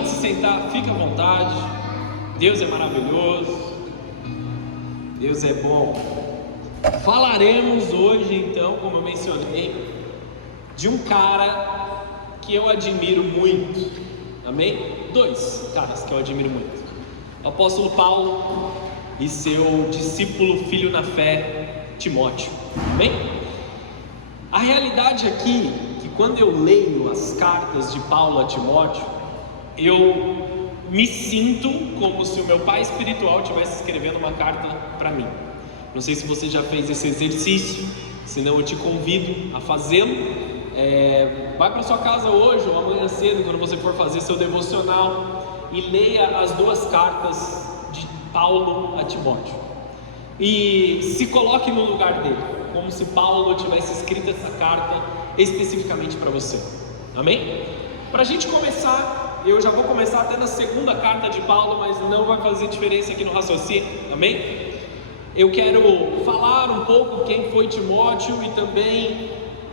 pode se sentar, fica à vontade. Deus é maravilhoso, Deus é bom. Falaremos hoje, então, como eu mencionei, de um cara que eu admiro muito. Amém? Dois caras que eu admiro muito: o apóstolo Paulo e seu discípulo, filho na fé, Timóteo. Amém? A realidade aqui, que quando eu leio as cartas de Paulo a Timóteo, eu me sinto como se o meu pai espiritual estivesse escrevendo uma carta para mim. Não sei se você já fez esse exercício, senão eu te convido a fazê-lo. Vai para sua casa hoje ou amanhã cedo, quando você for fazer seu devocional, e leia as duas cartas de Paulo a Timóteo e se coloque no lugar dele, como se Paulo tivesse escrito essa carta especificamente para você. Amém? Para a gente começar, eu já vou começar até na segunda carta de Paulo, mas não vai fazer diferença aqui no raciocínio. Amém? Eu quero falar um pouco quem foi Timóteo e também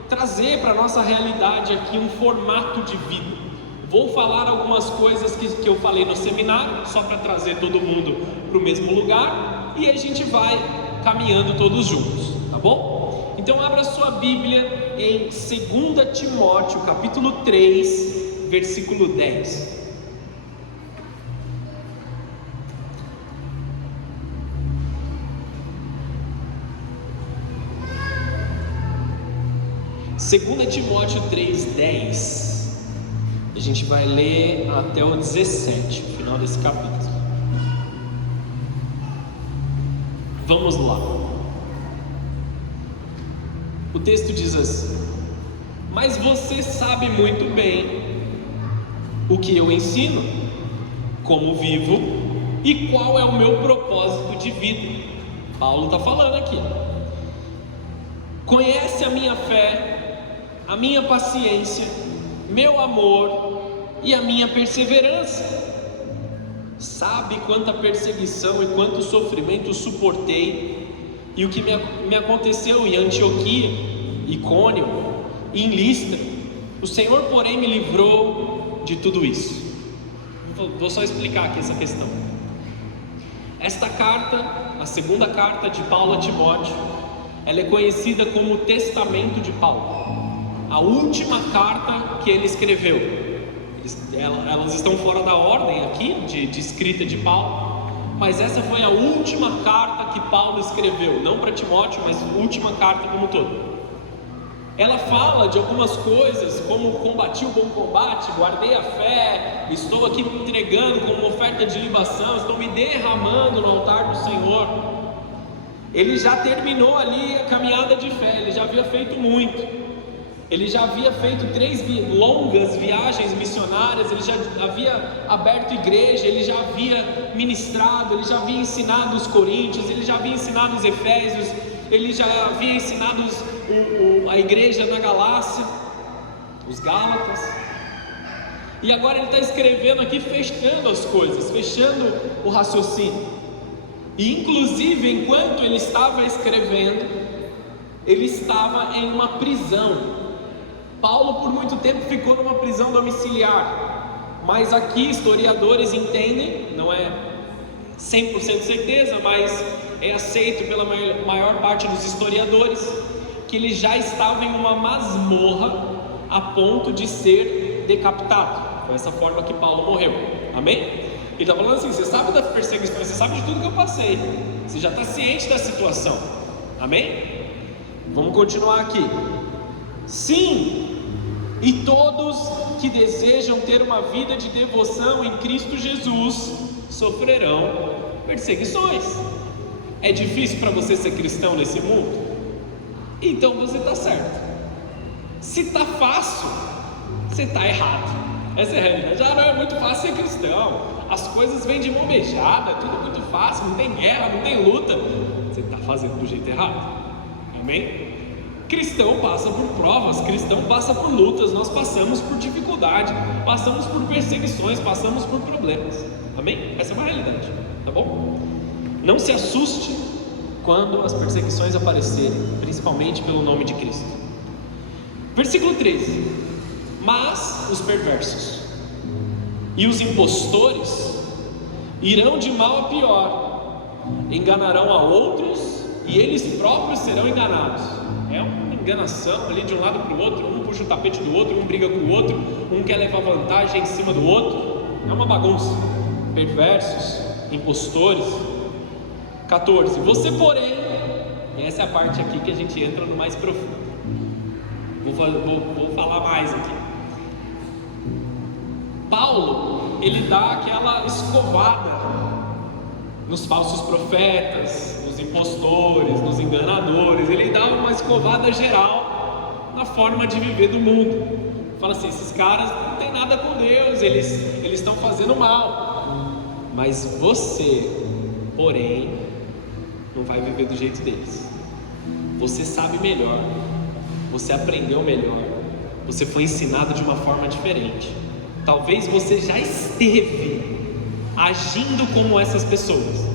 trazer para a nossa realidade aqui um formato de vida. Vou falar algumas coisas que eu falei no seminário, só para trazer todo mundo para o mesmo lugar, e a gente vai caminhando todos juntos, tá bom? Então abra sua Bíblia em 2 Timóteo, capítulo 3, versículo 10. Segunda Timóteo 3:10. A gente vai ler até o 17, o final desse capítulo. Vamos lá. O texto diz assim: mas você sabe muito bem o que eu ensino, como vivo e qual é o meu propósito de vida. Paulo está falando aqui. Conhece a minha fé, a minha paciência, meu amor e a minha perseverança. Sabe quanta perseguição e quanto sofrimento suportei, e o que me aconteceu em Antioquia, Icônio e em Listra. O Senhor, porém, me livrou de tudo isso. Vou só explicar aqui essa questão. Esta carta, a segunda carta de Paulo a Timóteo, ela é conhecida como o Testamento de Paulo, a última carta que ele escreveu. Elas estão fora da ordem aqui de escrita de Paulo, mas essa foi a última carta que Paulo escreveu, não para Timóteo, mas a última carta como todo. Ela fala de algumas coisas, como combati o bom combate, guardei a fé, estou aqui me entregando como uma oferta de libação, estou me derramando no altar do Senhor. Ele já terminou ali a caminhada de fé, ele já havia feito muito. Ele já havia feito 3 longas viagens missionárias, ele já havia aberto igreja, ele já havia ministrado, ele já havia ensinado os coríntios, ele já havia ensinado os efésios, ele já havia ensinado a igreja na Galácia, os Gálatas. E agora ele está escrevendo aqui, fechando as coisas, fechando o raciocínio. E inclusive, enquanto ele estava escrevendo, ele estava em uma prisão. Paulo por muito tempo ficou numa prisão domiciliar, mas aqui historiadores entendem, não é 100% certeza, mas é aceito pela maior parte dos historiadores, que ele já estava em uma masmorra a ponto de ser decapitado. Foi essa forma que Paulo morreu. Amém? Ele está falando assim: você sabe das perseguições, você sabe de tudo que eu passei, você já está ciente da situação. Amém? Vamos continuar aqui. Sim, e todos que desejam ter uma vida de devoção em Cristo Jesus sofrerão perseguições. É difícil para você ser cristão nesse mundo? Então você está certo. Se está fácil, você está errado. Essa é a realidade. Já não é muito fácil ser cristão, as coisas vêm de mão beijada, é tudo muito fácil, não tem guerra, não tem luta. Você está fazendo do jeito errado. Amém? Cristão passa por provas, cristão passa por lutas, nós passamos por dificuldade, passamos por perseguições, passamos por problemas. Amém? Essa é uma realidade, tá bom? Não se assuste quando as perseguições aparecerem, principalmente pelo nome de Cristo. Versículo 13. Mas os perversos E os impostores irão de mal a pior, enganarão a outros e eles próprios serão enganados. É uma enganação ali de um lado para o outro, um puxa o tapete do outro, um briga com o outro, um quer levar vantagem em cima do outro. É uma bagunça. Perversos, impostores. 14. Você, porém, e essa é a parte aqui que a gente entra no mais profundo. Vou falar mais aqui. Paulo, ele dá aquela escovada nos falsos profetas, nos impostores, nos enganadores. Ele dá uma escovada geral na forma de viver do mundo. Fala assim, esses caras não tem nada com Deus, eles estão fazendo mal. Mas você, porém, não vai viver do jeito deles. Você sabe melhor, você aprendeu melhor, você foi ensinado de uma forma diferente. Talvez você já esteve agindo como essas pessoas,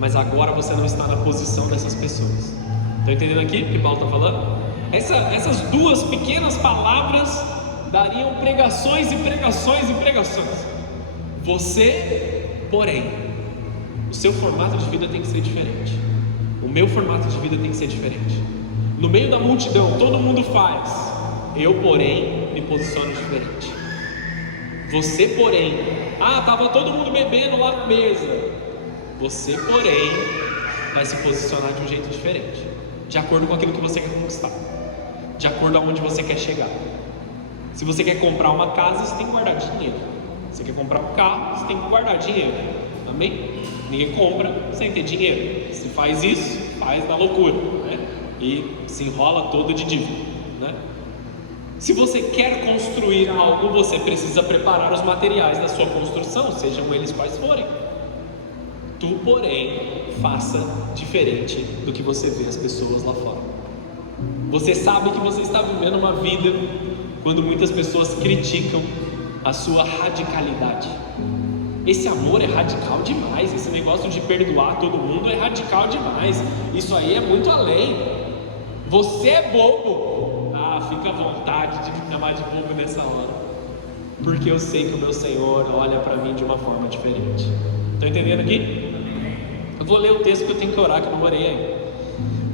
mas agora você não está na posição dessas pessoas. Estão entendendo aqui o que Paulo está falando? Essas duas pequenas palavras dariam pregações e pregações e pregações. Você, porém, o seu formato de vida tem que ser diferente. O meu formato de vida tem que ser diferente. No meio da multidão, todo mundo faz. Eu, porém, me posiciono diferente. Você, porém, estava todo mundo bebendo lá na mesa. Você, porém, vai se posicionar de um jeito diferente, de acordo com aquilo que você quer conquistar, de acordo aonde você quer chegar. Se você quer comprar uma casa, você tem que guardar dinheiro. Se você quer comprar um carro, você tem que guardar dinheiro. Amém? Ninguém compra sem ter dinheiro. Se faz isso, faz da loucura, né? E se enrola todo de dívida, né? Se você quer construir algo, você precisa preparar os materiais da sua construção, sejam eles quais forem. Tu, porém, faça diferente do que você vê as pessoas lá fora. Você sabe que você está vivendo uma vida quando muitas pessoas criticam a sua radicalidade. Esse amor é radical demais, esse negócio de perdoar todo mundo é radical demais. Isso aí é muito além. Você é bobo. Fica à vontade de me chamar de bobo nessa hora, porque eu sei que o meu Senhor olha para mim de uma forma diferente. Estão entendendo aqui? Eu vou ler o texto que eu tenho que orar, que eu não orei ainda.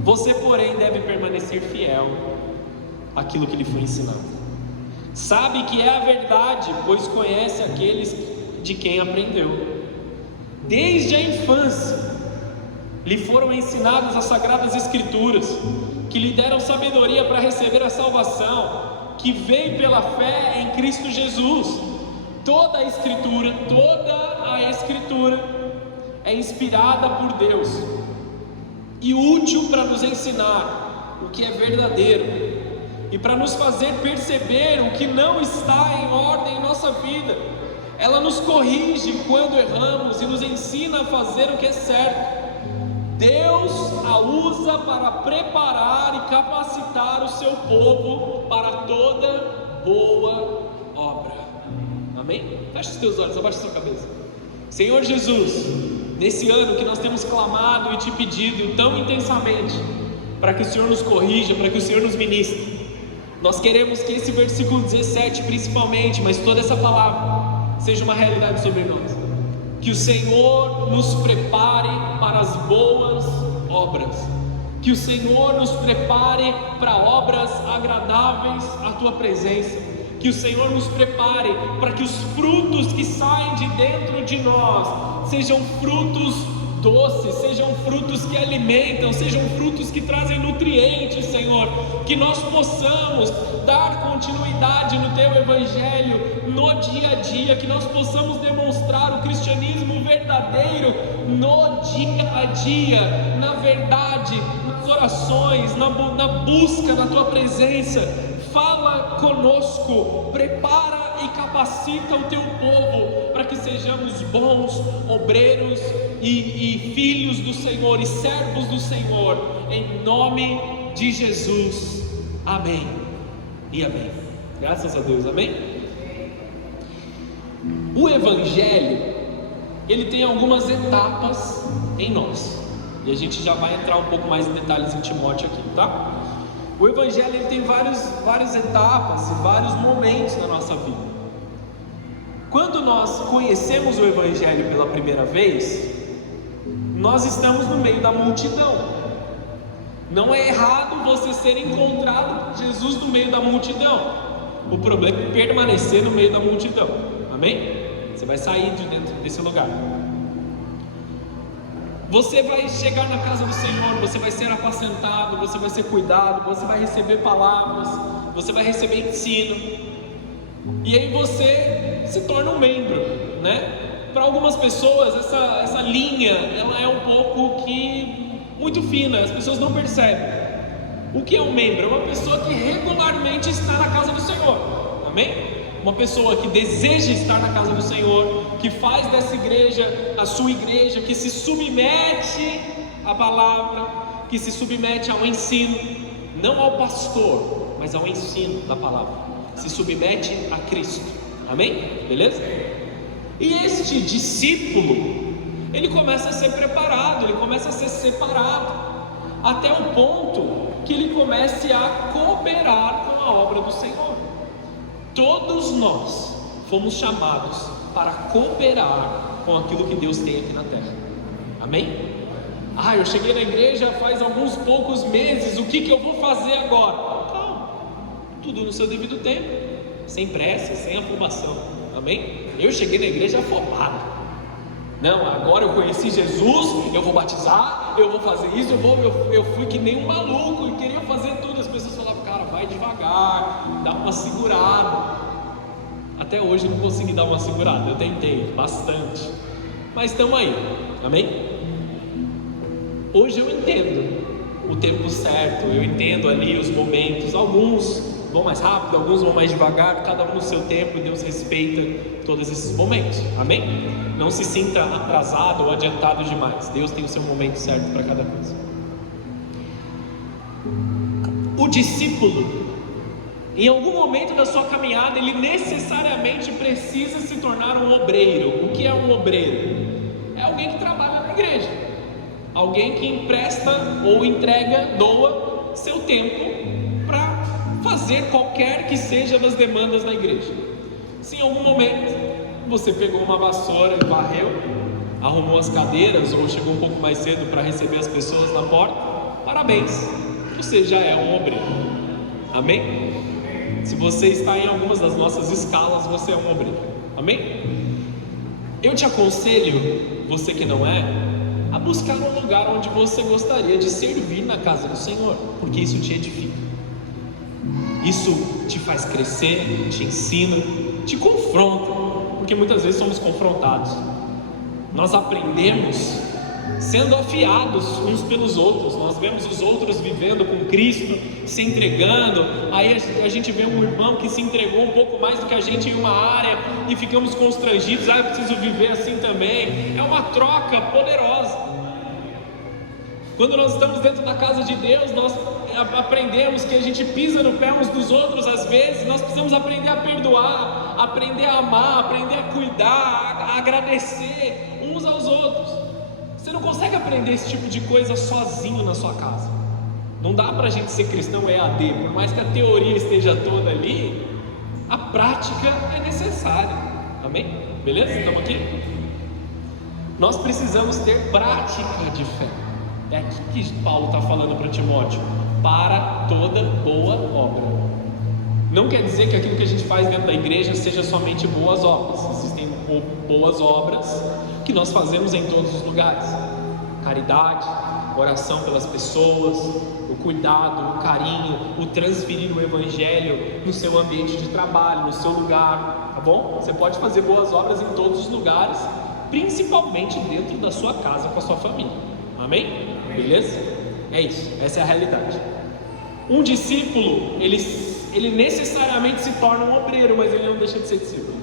Você, porém, deve permanecer fiel àquilo que lhe foi ensinado. Sabe que é a verdade, pois conhece aqueles de quem aprendeu. Desde a infância lhe foram ensinadas as sagradas escrituras, que lhe deram sabedoria para receber a salvação, que vem pela fé em Cristo Jesus. Toda a Escritura é inspirada por Deus e útil para nos ensinar o que é verdadeiro e para nos fazer perceber o que não está em ordem em nossa vida. Ela nos corrige quando erramos e nos ensina a fazer o que é certo. Deus a usa para preparar e capacitar o seu povo para toda boa obra. Amém? Feche os teus olhos, abaixa a sua cabeça. Senhor Jesus, nesse ano que nós temos clamado e te pedido tão intensamente para que o Senhor nos corrija, para que o Senhor nos ministre, nós queremos que esse versículo 17 principalmente, mas toda essa palavra seja uma realidade sobre nós. Que o Senhor nos prepare para as boas obras, que o Senhor nos prepare para obras agradáveis à Tua presença, que o Senhor nos prepare para que os frutos que saem de dentro de nós sejam frutos doces, sejam frutos que alimentam, sejam frutos que trazem nutrientes, Senhor, que nós possamos dar continuidade no Teu Evangelho no dia a dia, que nós possamos demonstrar o cristianismo verdadeiro no dia a dia, na verdade, nas orações, na busca da Tua presença. Fala conosco, prepara e capacita o Teu povo para que sejamos bons obreiros e filhos do Senhor e servos do Senhor, em nome de Jesus, amém e amém. Graças a Deus, amém. O Evangelho, ele tem algumas etapas em nós, e a gente já vai entrar um pouco mais em detalhes em Timóteo aqui, tá? O Evangelho, ele tem várias etapas e vários momentos na nossa vida. Quando nós conhecemos o Evangelho pela primeira vez, nós estamos no meio da multidão. Não é errado você ser encontrado Jesus no meio da multidão. O problema é permanecer no meio da multidão. Amém? Você vai sair de dentro desse lugar. Você vai chegar na casa do Senhor, você vai ser apacentado, você vai ser cuidado, você vai receber palavras, você vai receber ensino. E aí você se torna um membro, né? Para algumas pessoas essa linha, ela é um pouco muito fina, as pessoas não percebem. O que é um membro? É uma pessoa que regularmente está na casa do Senhor. Amém? Uma pessoa que deseja estar na casa do Senhor, que faz dessa igreja a sua igreja, que se submete à palavra, que se submete ao ensino, não ao pastor, mas ao ensino da palavra, se submete a Cristo. Amém? Beleza? E este discípulo, ele começa a ser preparado, ele começa a ser separado, até o ponto que ele comece a cooperar com a obra do Senhor. Todos nós fomos chamados para cooperar com aquilo que Deus tem aqui na terra. Amém? Eu cheguei na igreja faz alguns poucos meses, o que eu vou fazer agora? Calma, tudo no seu devido tempo, sem pressa, sem afobação. Amém? Eu cheguei na igreja afobado. Não, agora eu conheci Jesus, eu vou batizar, eu vou fazer isso, eu fui que nem um maluco e queria fazer tudo. As pessoas falavam, cara, vai devagar, dá uma segurada. Até hoje eu não consegui dar uma segurada, eu tentei bastante, mas estamos aí, amém? Hoje eu entendo o tempo certo, eu entendo ali os momentos, alguns vão mais rápido, alguns vão mais devagar, cada um no seu tempo, e Deus respeita todos esses momentos, amém? Não se sinta atrasado ou adiantado demais, Deus tem o seu momento certo para cada coisa. O discípulo, em algum momento da sua caminhada, ele necessariamente precisa se tornar um obreiro. O que é um obreiro? É alguém que trabalha na igreja, alguém que empresta ou entrega, doa seu tempo para fazer qualquer que seja das demandas da igreja. Se em algum momento você pegou uma vassoura e varreu, arrumou as cadeiras ou chegou um pouco mais cedo para receber as pessoas na porta, parabéns, você já é um obreiro. Amém? Se você está em algumas das nossas escalas, você é um obreiro. Amém? Eu te aconselho, você que não é, a buscar um lugar onde você gostaria de servir na casa do Senhor, porque isso te edifica, isso te faz crescer, te ensina, te confronta, porque muitas vezes somos confrontados. Nós aprendemos sendo afiados uns pelos outros. Nós vemos os outros vivendo com Cristo, se entregando, aí a gente vê um irmão que se entregou um pouco mais do que a gente em uma área e ficamos constrangidos, eu preciso viver assim também. É uma troca poderosa. Quando nós estamos dentro da casa de Deus, nós aprendemos que a gente pisa no pé uns dos outros às vezes. Nós precisamos aprender a perdoar, aprender a amar, aprender a cuidar, a agradecer uns aos outros. Você não consegue aprender esse tipo de coisa sozinho na sua casa. Não dá pra gente ser cristão EAD, por mais que a teoria esteja toda ali, a prática é necessária. Amém? Beleza? Estamos aqui? Nós precisamos ter prática de fé. É aqui que Paulo está falando para Timóteo: para toda boa obra. Não quer dizer que aquilo que a gente faz dentro da igreja seja somente boas obras. Existem boas obras que nós fazemos em todos os lugares: caridade, oração pelas pessoas, o cuidado, o carinho, o transferir o evangelho no seu ambiente de trabalho, no seu lugar, tá bom? Você pode fazer boas obras em todos os lugares, principalmente dentro da sua casa com a sua família. Amém? Beleza? É isso, essa é a realidade. Um discípulo, ele necessariamente se torna um obreiro, mas ele não deixa de ser discípulo.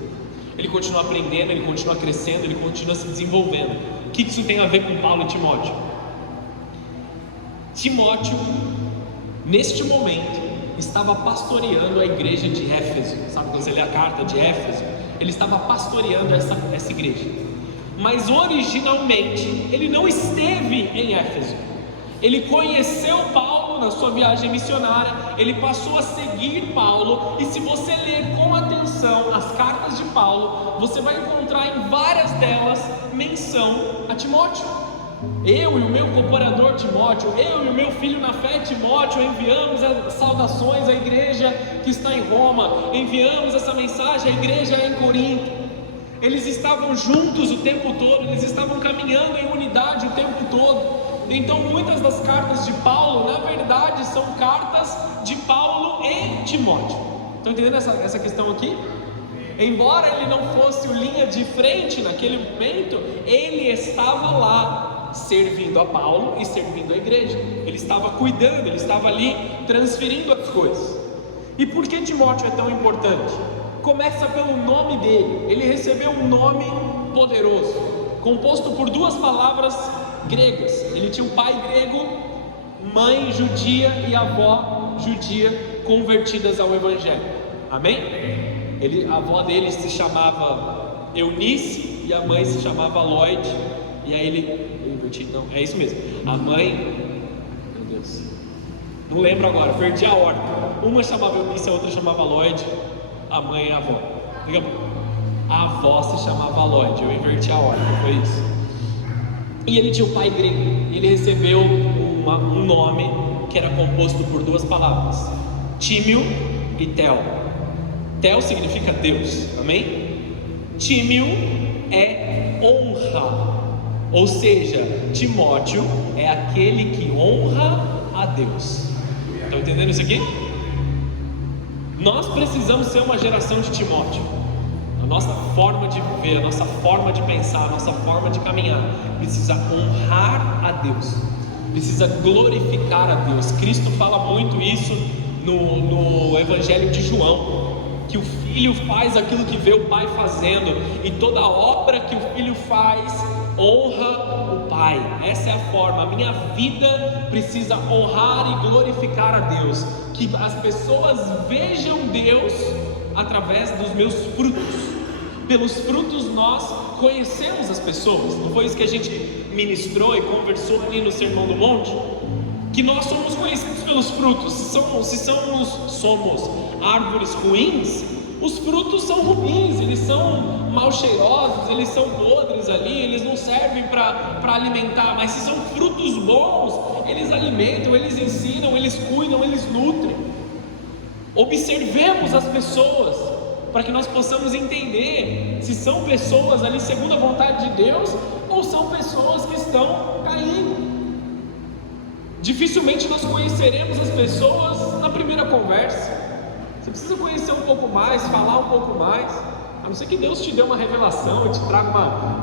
Ele continua aprendendo, ele continua crescendo, ele continua se desenvolvendo. O que isso tem a ver com Paulo e Timóteo? Timóteo, neste momento, estava pastoreando a igreja de Éfeso. Sabe quando você lê a carta de Éfeso? Ele estava pastoreando essa igreja. Mas originalmente, ele não esteve em Éfeso. Ele conheceu Paulo na sua viagem missionária, ele passou a seguir Paulo, e se você ler com atenção as cartas de Paulo, você vai encontrar em várias delas menção a Timóteo. Eu e o meu cooperador Timóteo, eu e o meu filho na fé Timóteo, enviamos as saudações à igreja que está em Roma, enviamos essa mensagem à igreja em Corinto. Eles estavam juntos o tempo todo, eles estavam caminhando em unidade o tempo todo. Então muitas das cartas de Paulo, na verdade, são cartas de Paulo e Timóteo. Estão entendendo essa questão aqui? Embora ele não fosse o linha de frente naquele momento, ele estava lá servindo a Paulo e servindo a igreja. Ele estava cuidando, ele estava ali transferindo as coisas. E por que Timóteo é tão importante? Começa pelo nome dele. Ele recebeu um nome poderoso, composto por duas palavras gregas. Ele tinha um pai grego, mãe judia e avó judia convertidas ao evangelho. Amém? A avó dele se chamava Eunice e a mãe se chamava Lloyd. E aí não, é isso mesmo. A mãe, meu Deus, não lembro agora, perdi a ordem. Uma chamava Eunice, a outra chamava Lloyd. A mãe e a avó. A avó se chamava Lloyd. Eu inverti a ordem, foi isso. E ele tinha um pai grego. Ele recebeu um nome que era composto por duas palavras: Tímio e Tel. Tel significa Deus, amém? Tímio é honra. Ou seja, Timóteo é aquele que honra a Deus. Estão entendendo isso aqui? Nós precisamos ser uma geração de Timóteo. A nossa forma de viver, a nossa forma de pensar, a nossa forma de caminhar precisa honrar a Deus, precisa glorificar a Deus. Cristo fala muito isso no Evangelho de João, que o filho faz aquilo que vê o pai fazendo, e toda obra que o filho faz honra o pai. Essa é a forma. A minha vida precisa honrar e glorificar a Deus, que as pessoas vejam Deus através dos meus frutos. Pelos frutos nós conhecemos as pessoas. Não foi isso que a gente ministrou e conversou ali no Sermão do Monte? Que nós somos conhecidos pelos frutos. Se somos árvores ruins, os frutos são ruins, eles são mal cheirosos, eles são podres ali, eles não servem para alimentar. Mas se são frutos bons, eles alimentam, eles ensinam, eles cuidam, eles nutrem. Observemos as pessoas, para que nós possamos entender se são pessoas ali segundo a vontade de Deus, ou são pessoas que estão caindo. Dificilmente nós conheceremos as pessoas na primeira conversa. Você precisa conhecer um pouco mais, falar um pouco mais, a não ser que Deus te dê uma revelação e te traga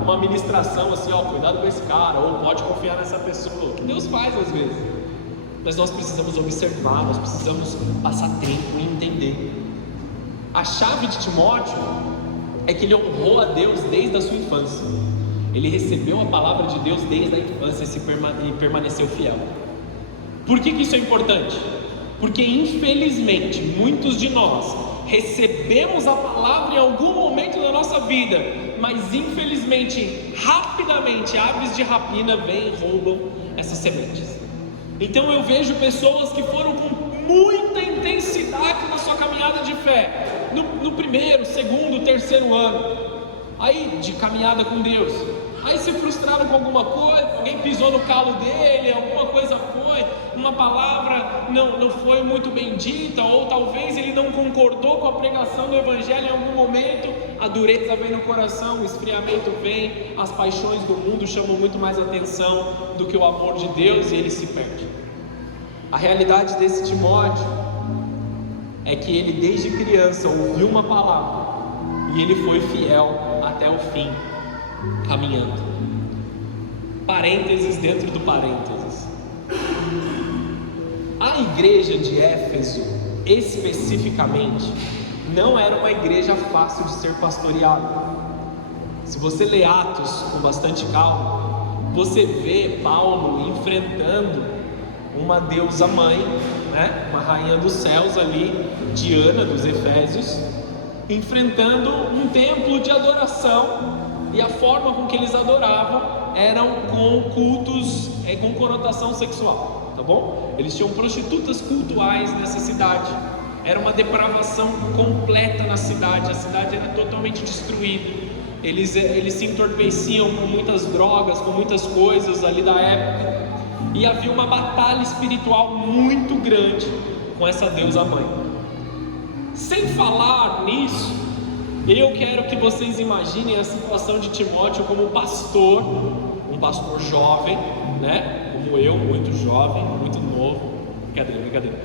uma ministração assim: ó, cuidado com esse cara, ou pode confiar nessa pessoa, que Deus faz às vezes. Mas nós precisamos observar, nós precisamos passar tempo e entender. A chave de Timóteo é que ele honrou a Deus desde a sua infância. Ele recebeu a palavra de Deus desde a infância e permaneceu fiel. Por que isso é importante? Porque infelizmente muitos de nós recebemos a palavra em algum momento da nossa vida, mas infelizmente, rapidamente, aves de rapina vêm e roubam essas sementes. Então eu vejo pessoas que foram com muita intensidade na sua caminhada de fé, no primeiro, segundo, terceiro ano, aí de caminhada com Deus, aí se frustraram com alguma coisa, alguém pisou no calo dele, alguma coisa foi, uma palavra não foi muito bem dita, ou talvez ele não concordou com a pregação do Evangelho em algum momento, a dureza vem no coração, o esfriamento vem, as paixões do mundo chamam muito mais atenção do que o amor de Deus, e ele se perde. A realidade desse Timóteo é que ele desde criança ouviu uma palavra, e ele foi fiel até o fim, caminhando. Parênteses dentro do parênteses. A igreja de Éfeso, especificamente, não era uma igreja fácil de ser pastoreada. Se você lê Atos com bastante calma, você vê Paulo enfrentando uma deusa mãe, né? Uma rainha dos céus ali, Diana dos Efésios, enfrentando um templo de adoração, e a forma com que eles adoravam eram com cultos com conotação sexual. tá bom? Eles tinham prostitutas cultuais nessa cidade. Era uma depravação completa na cidade. A cidade era totalmente destruída. Eles se entorpeciam com muitas drogas, com muitas coisas ali da época. E havia uma batalha espiritual muito grande com essa deusa mãe. Sem falar nisso, eu quero que vocês imaginem a situação de Timóteo como um pastor jovem, né? Como eu, muito jovem, muito novo. Brincadeira.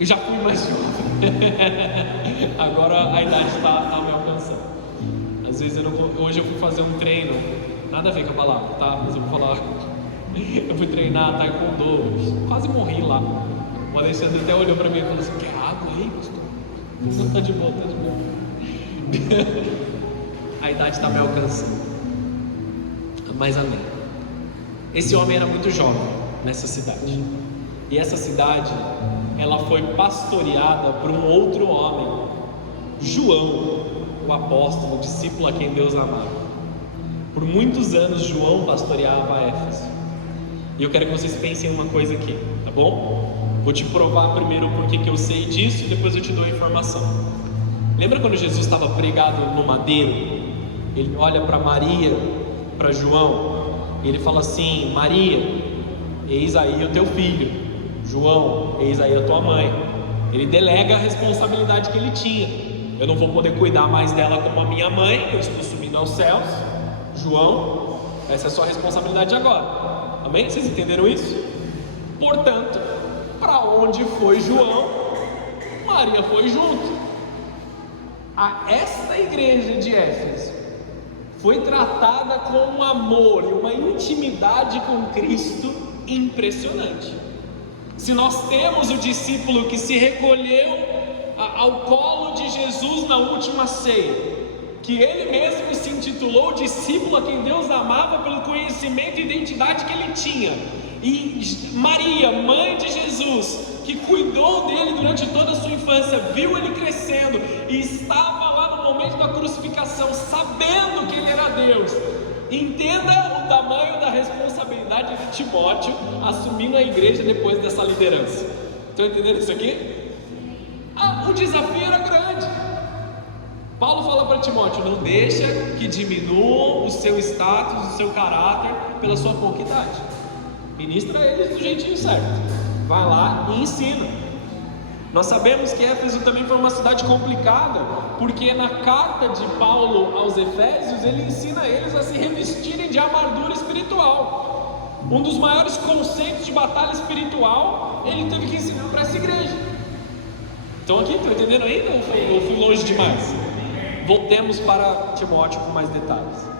Eu já fui mais jovem. Agora a idade está me alcançando. Às vezes hoje eu fui fazer um treino, nada a ver com a palavra, tá? Mas eu vou falar. Eu fui treinar taekwondo, quase morri lá. O Alexandre até olhou pra mim e falou assim: quer água aí, pastor? Tá de boa. A idade está me alcançando. Mas amém. Esse homem era muito jovem nessa cidade. E essa cidade, ela foi pastoreada por um outro homem, João, o apóstolo, o discípulo a quem Deus amava. Por muitos anos João pastoreava Éfeso. E eu quero que vocês pensem em uma coisa aqui, tá bom? Vou te provar primeiro porque que eu sei disso e depois eu te dou a informação. Lembra quando Jesus estava pregado no madeiro? Ele olha para Maria, para João, e ele fala assim: Maria, eis aí o teu filho. João, eis aí a tua mãe. Ele delega a responsabilidade que ele tinha. Eu não vou poder cuidar mais dela como a minha mãe, eu estou subindo aos céus. João, essa é a sua responsabilidade agora. Amém? Vocês entenderam isso? Portanto, para onde foi João, Maria foi junto. Esta igreja de Éfeso foi tratada com um amor e uma intimidade com Cristo impressionante. Se nós temos o discípulo que se recolheu ao colo de Jesus na última ceia, que ele mesmo se intitulou discípulo a quem Deus amava pelo conhecimento e identidade que ele tinha, e Maria, mãe de Jesus, que cuidou dele durante toda a sua infância, viu ele crescendo e estava lá no momento da crucificação, sabendo que ele era Deus. Entenda o tamanho da responsabilidade de Timóteo assumindo a igreja depois dessa liderança. Estão entendendo isso aqui? O desafio era grande. Paulo fala para Timóteo: não deixa que diminua o seu status, o seu caráter pela sua pouca idade. Ministra eles do jeitinho certo. Vai lá e ensina. Nós sabemos que Éfeso também foi uma cidade complicada, porque na carta de Paulo aos Efésios, ele ensina eles a se revestirem de armadura espiritual. Um dos maiores conceitos de batalha espiritual, ele teve que ensinar para essa igreja. Estão aqui? Estão entendendo ainda? Ou fui longe demais? Voltemos para Timóteo com mais detalhes.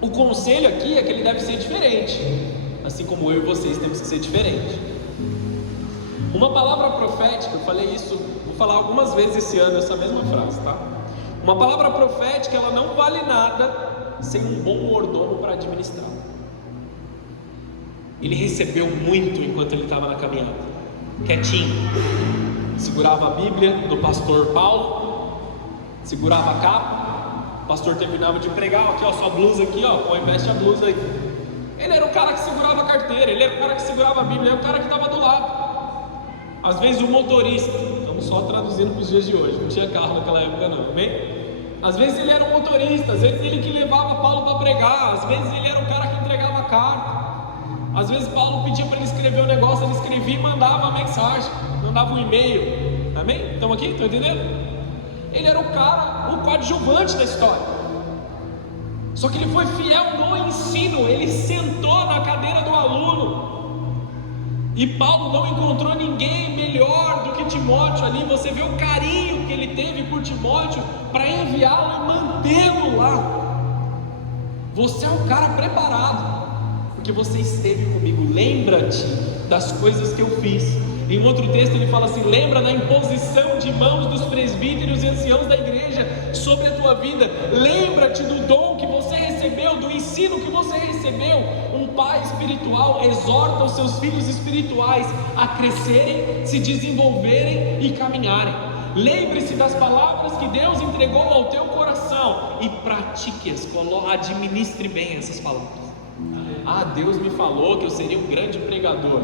O conselho aqui é que ele deve ser diferente, assim como eu e vocês temos que ser diferentes. Uma palavra profética, eu falei isso, vou falar algumas vezes esse ano essa mesma frase, tá? Uma palavra profética, ela não vale nada sem um bom mordomo para administrar. Ele recebeu muito enquanto ele estava na caminhada, quietinho, segurava a Bíblia do pastor Paulo, segurava a capa, o pastor terminava de pregar: aqui ó, sua blusa aqui ó, põe, veste a blusa aí. Ele era o cara que segurava a carteira, ele era o cara que segurava a Bíblia, ele era o cara que estava do lado. Às vezes o motorista, estamos só traduzindo para os dias de hoje, não tinha carro naquela época não, bem? Às vezes ele era um motorista, às vezes ele que levava Paulo para pregar, às vezes ele era o cara que entregava a carta, às vezes Paulo pedia para ele escrever um negócio, ele escrevia e mandava a mensagem, mandava um e-mail, amém? Estão aqui? Estão entendendo? Ele era o cara, o coadjuvante da história, só que ele foi fiel no ensino, ele sentou na cadeira do aluno. E Paulo não encontrou ninguém melhor do que Timóteo ali. Você vê o carinho que ele teve por Timóteo para enviá-lo e mantê-lo lá. Você é um cara preparado, porque você esteve comigo. Lembra-te das coisas que eu fiz. Em outro texto ele fala assim: lembra da imposição de mãos dos presbíteros e anciãos da igreja sobre a tua vida. Lembra-te do dom que você recebeu, do ensino que você recebeu. Um pai espiritual exorta os seus filhos espirituais a crescerem, se desenvolverem e caminharem. Lembre-se das palavras que Deus entregou ao teu coração e pratique-as, administre bem essas palavras. Deus me falou que eu seria um grande pregador.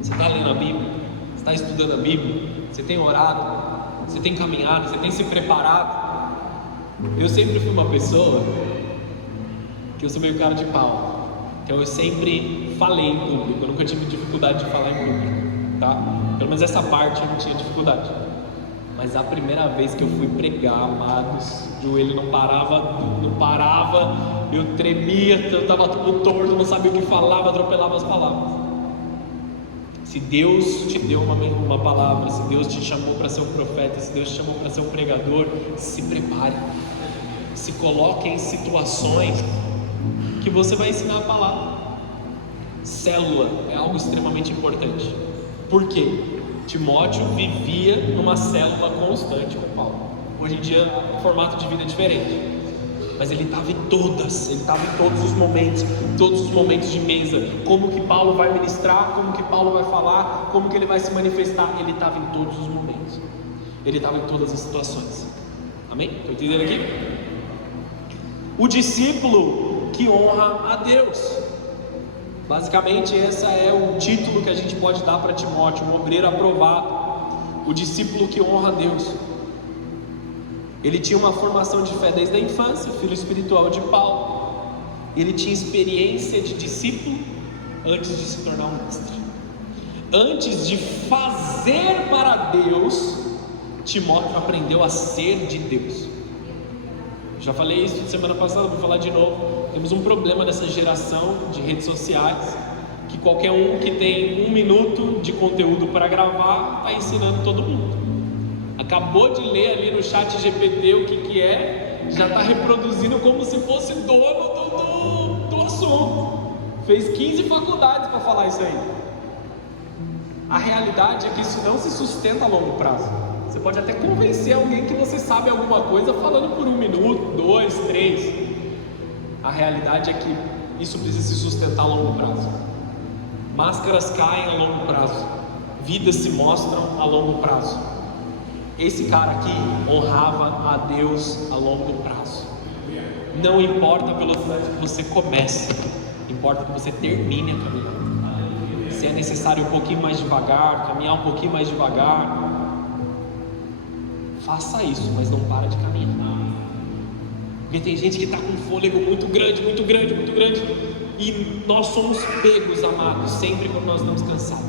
Você está lendo a Bíblia? Você está estudando a Bíblia? Você tem orado? Você tem caminhado? Você tem se preparado? Eu sempre fui uma pessoa que eu sou meio cara de pau. Então eu sempre falei em público. Eu nunca tive dificuldade de falar em público, tá? Pelo menos essa parte eu não tinha dificuldade. Mas a primeira vez que eu fui pregar, amados, o joelho não parava, eu tremia, eu estava todo torto, não sabia o que falava, atropelava as palavras. Se Deus te deu uma palavra, se Deus te chamou para ser um profeta, se Deus te chamou para ser um pregador, se prepare, se coloque em situações que você vai ensinar a palavra. Célula é algo extremamente importante. Por quê? Timóteo vivia numa célula constante com Paulo. Hoje em dia o formato de vida é diferente, mas ele estava em todos os momentos de mesa. Como que Paulo vai ministrar, como que Paulo vai falar, como que ele vai se manifestar, ele estava em todos os momentos, ele estava em todas as situações. Amém? Estão entendendo aqui? O discípulo que honra a Deus. Basicamente, esse é o título que a gente pode dar para Timóteo, um obreiro aprovado, o discípulo que honra a Deus. Ele tinha uma formação de fé desde a infância, filho espiritual de Paulo. Ele tinha experiência de discípulo antes de se tornar um mestre. Antes de fazer para Deus, Timóteo aprendeu a ser de Deus. Já falei isso semana passada, vou falar de novo. Temos um problema nessa geração de redes sociais, que qualquer um que tem 1 minuto de conteúdo para gravar está ensinando todo mundo. Acabou de ler ali no chat GPT o que é, já está reproduzindo como se fosse dono do assunto. Fez 15 faculdades para falar isso aí. A realidade é que isso não se sustenta a longo prazo. Você pode até convencer alguém que você sabe alguma coisa falando por 1 minuto, 2, 3. A realidade é que isso precisa se sustentar a longo prazo. Máscaras caem a longo prazo, vidas se mostram a longo prazo. Esse cara aqui honrava a Deus a longo prazo. Não importa a velocidade que você comece, importa que você termine a caminhada. Se é necessário um pouquinho mais devagar, caminhar um pouquinho mais devagar, faça isso, mas não para de caminhar. Porque tem gente que está com um fôlego muito grande, e nós somos pegos, amados, sempre quando nós estamos cansados.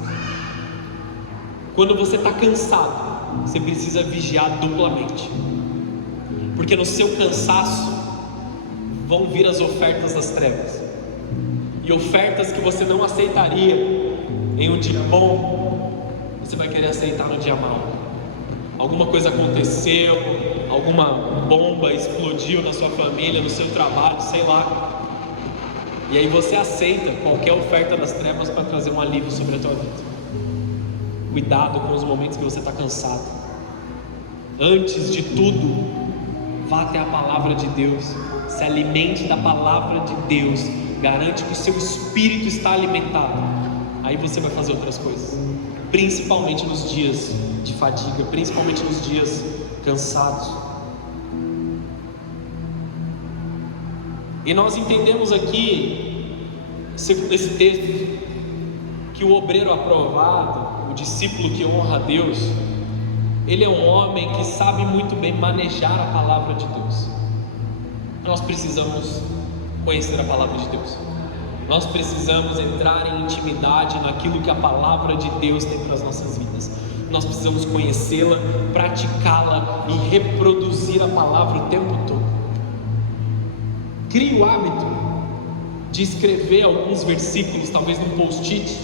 Quando você está cansado, você precisa vigiar duplamente, porque no seu cansaço vão vir as ofertas das trevas, e ofertas que você não aceitaria em um dia bom, você vai querer aceitar no dia mau. Alguma coisa aconteceu, alguma bomba explodiu na sua família, no seu trabalho, sei lá, e aí você aceita qualquer oferta das trevas para trazer um alívio sobre a tua vida. Cuidado com os momentos que você está cansado. Antes de tudo, vá até a palavra de Deus, se alimente da palavra de Deus, garante que o seu espírito está alimentado, aí você vai fazer outras coisas, principalmente nos dias de fadiga, principalmente nos dias cansados. E nós entendemos aqui, segundo esse texto, que o obreiro aprovado, o discípulo que honra a Deus, ele é um homem que sabe muito bem manejar a palavra de Deus. Nós precisamos conhecer a palavra de Deus. Nós precisamos entrar em intimidade naquilo que a palavra de Deus tem para as nossas vidas. Nós precisamos conhecê-la, praticá-la e reproduzir a palavra o tempo todo. Crie o hábito de escrever alguns versículos, talvez num post-it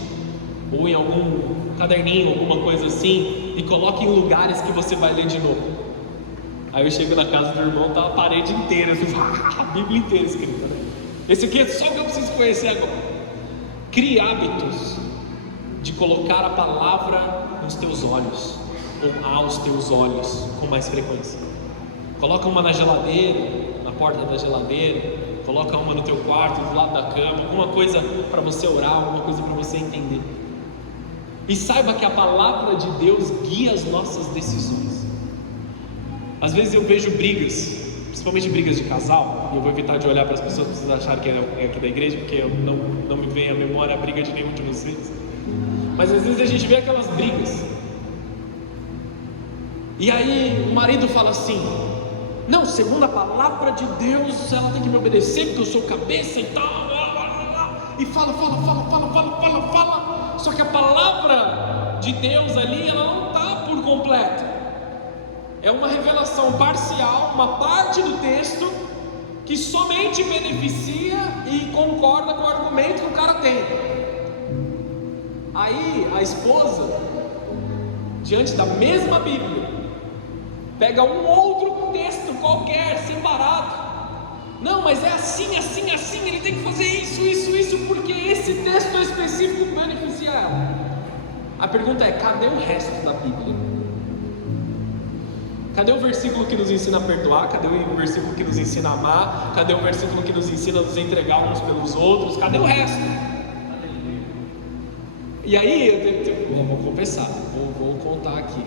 ou em algum caderninho, alguma coisa assim, e coloque em lugares que você vai ler de novo. Aí eu chego na casa do irmão, tá a parede inteira, a Bíblia inteira escrita, né? Esse aqui é só o que eu preciso conhecer agora. Crie hábitos de colocar a palavra nos teus olhos, ou aos teus olhos, com mais frequência. Coloca uma na geladeira, na porta da geladeira, coloca uma no teu quarto, do lado da cama, alguma coisa para você orar, alguma coisa para você entender. E saiba que a palavra de Deus guia as nossas decisões. Às vezes eu vejo brigas, principalmente brigas de casal, e eu vou evitar de olhar para as pessoas para vocês acharem que é aqui da igreja, porque não me vem à memória a briga de nenhum de vocês. Mas às vezes a gente vê aquelas brigas, e aí o marido fala assim: não, segundo a palavra de Deus, ela tem que me obedecer, porque eu sou cabeça e tal, e fala, só que a palavra de Deus ali, ela não está por completo, é uma revelação parcial, uma parte do texto, que somente beneficia e concorda com o argumento que o cara tem. Aí a esposa, diante da mesma Bíblia, pega um outro texto qualquer, separado. Não, mas é assim, ele tem que fazer isso, porque esse texto específico beneficia ela. A pergunta é: cadê o resto da Bíblia? Cadê o versículo que nos ensina a perdoar? Cadê o versículo que nos ensina a amar? Cadê o versículo que nos ensina a nos entregar uns pelos outros? Cadê o resto? E aí, eu vou confessar, vou contar aqui.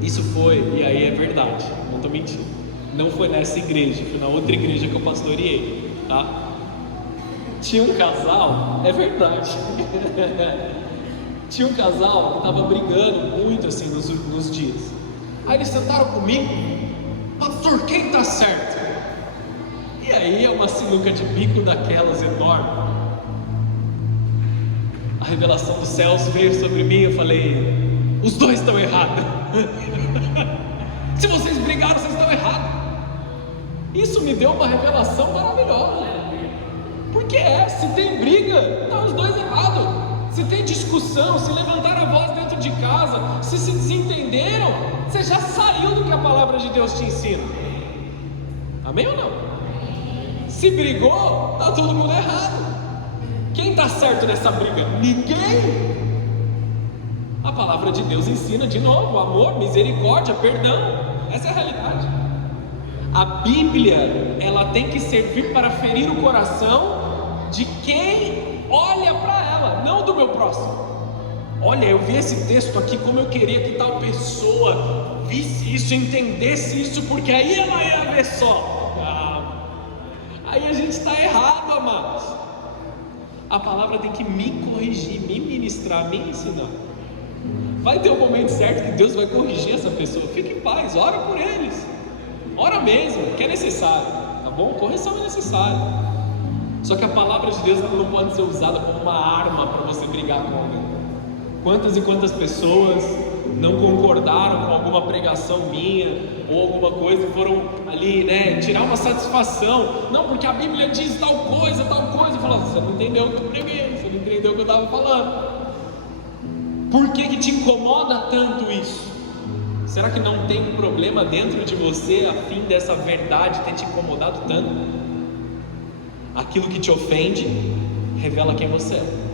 Isso foi, e aí é verdade, não estou mentindo, não foi nessa igreja, foi na outra igreja que eu pastoreei, tá? Tinha um casal, é verdade, tinha um casal que estava brigando muito assim nos dias. Aí eles sentaram comigo: pastor, quem está certo? E aí é uma sinuca de bico daquelas enorme. A revelação dos céus veio sobre mim, eu falei: os dois estão errados. Se vocês brigaram, vocês estão errados. Isso me deu uma revelação maravilhosa. Porque se tem briga, estão os dois errados. Se tem discussão, se levantaram a voz dentro de casa, se desentenderam, você já saiu do que a palavra de Deus te ensina. Amém ou não? Se brigou, está todo mundo errado. Quem está certo nessa briga? Ninguém. A palavra de Deus ensina de novo: amor, misericórdia, perdão. Essa é a realidade. A Bíblia, ela tem que servir para ferir o coração de quem olha para ela, não do meu próximo. Olha, eu vi esse texto aqui, como eu queria que tal pessoa visse isso, entendesse isso, porque aí ela ia ver só. Aí a gente está errado, amados. A palavra tem que me corrigir, me ministrar, me ensinar. Vai ter o momento certo que Deus vai corrigir essa pessoa. Fique em paz, ora por eles, ora mesmo, que é necessário, tá bom? Correção é necessária. Só que a palavra de Deus não pode ser usada como uma arma para você brigar com alguém. Quantas e quantas pessoas não concordaram com alguma pregação minha ou alguma coisa e foram ali, tirar uma satisfação. Não, porque a Bíblia diz tal coisa. Eu falo: você não entendeu o que eu preguei, você não entendeu o que eu estava falando. Por que te incomoda tanto isso? Será que não tem um problema dentro de você a fim dessa verdade ter te incomodado tanto? Aquilo que te ofende revela quem você é.